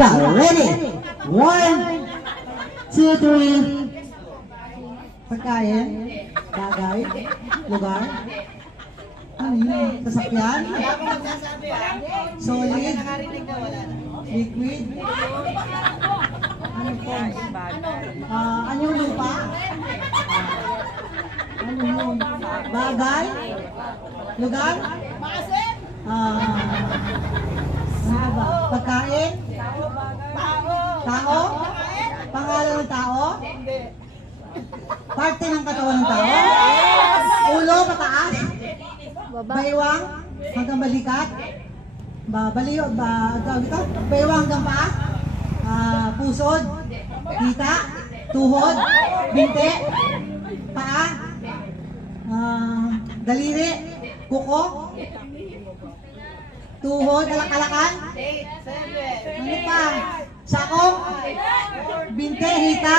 Ready? 1, 2, 3. Pagkain, bagay, lugar. Ano yun? Sasakyan? Solid? Liquid? Ano po? Ano yung lupa? Ano yun? Bagay? Lugar? Ano ba? Pagkain? Tao? Pangalan ng tao? Parte ng katawan ng tao? Ulo, pataas? Baywang? Hanggang balikat? Baliyo? Baywang hanggang paa? Pusod? Hita? Tuhod? Binte? Paa? Daliri? Kuko? Tuhod? Alak-alakan? Ano pa? Sakong? Binte? Hita?